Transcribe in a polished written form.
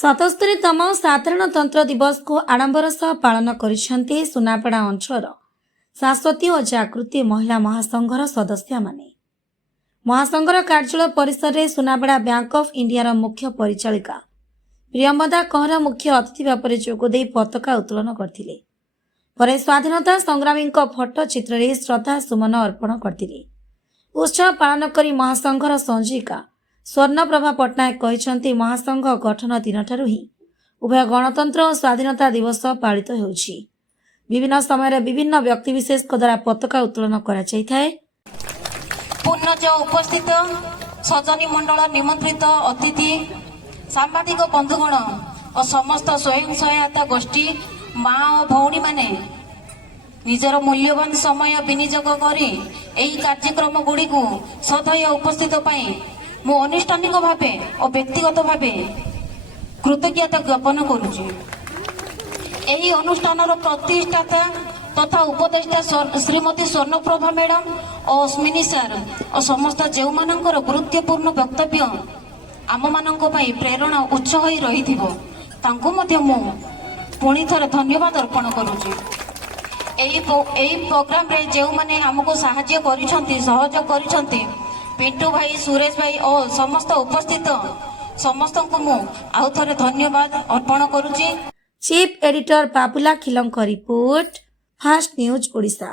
सतस्तरीतम साधारणतंत्र दिवस को आडंबर सह पालन करिसेंति सुनापेड़ा अंचल शाश्वती और जागृति महिला महासंघर सदस्य माने। महासंघर कार्यालय परिसर में सुनापेड़ा बैंक ऑफ इंडिया मुख्य परिचालिका प्रियंवदा कहरा मुख्य अतिथि भाव में जोगदे पताका उत्तोलन करथिले। परे स्वाधीनता संग्रामी फोटो चित्र रे श्रद्धा सुमन अर्पण करथिले। उत्सव पालन करी महासंघर संयोजिका स्वर्णप्रभा पट्टनायक कहते महासंघ गठन दिन ठारू ही उभय गणतंत्र और स्वाधीनता दिवस पालित होउछि। विभिन्न समय विभिन्न व्यक्तिविशेष द्वारा पताका उत्तोलन करा जायଥାଏ। पुनज उपस्थित सजनी मंडल निमंत्रित अतिथि सांबादिक बंधुगण और समस्त स्वयं सहायता गोष्ठी माँ और भौणी माने निजर मूल्यवान समय विनियोग करी एही कार्यक्रम गुड़ी को सदय उपस्थित पाई मु अनुष्ठानिक भावे और व्यक्तिगत भावे कृतज्ञता ज्ञापन करुछि। एही अनुष्ठानर प्रतिष्ठाता तथा उपदेष्टा श्रीमती स्वर्णप्रभा मैडम और अश्विनी सर और समस्त जो मानकर गुरुत्वपूर्ण वक्तव्य आम मानक पई प्रेरणा उच्च होई रहिथिबो तांको मध्ये मु पुणी थरे धन्यवाद अर्पण करुछि। एही प्रोग्राम रे जो माने हमको सहाय्य करिसंती सहयोग करिसंती पिंटू भाई सुरेश भाई और समस्त उपस्थित समस्त को मु आउ थरे धन्यवाद अर्पण करुछि। चीफ एडिटर पापुला खिलंक रिपोर्ट फास्ट न्यूज ओडिशा।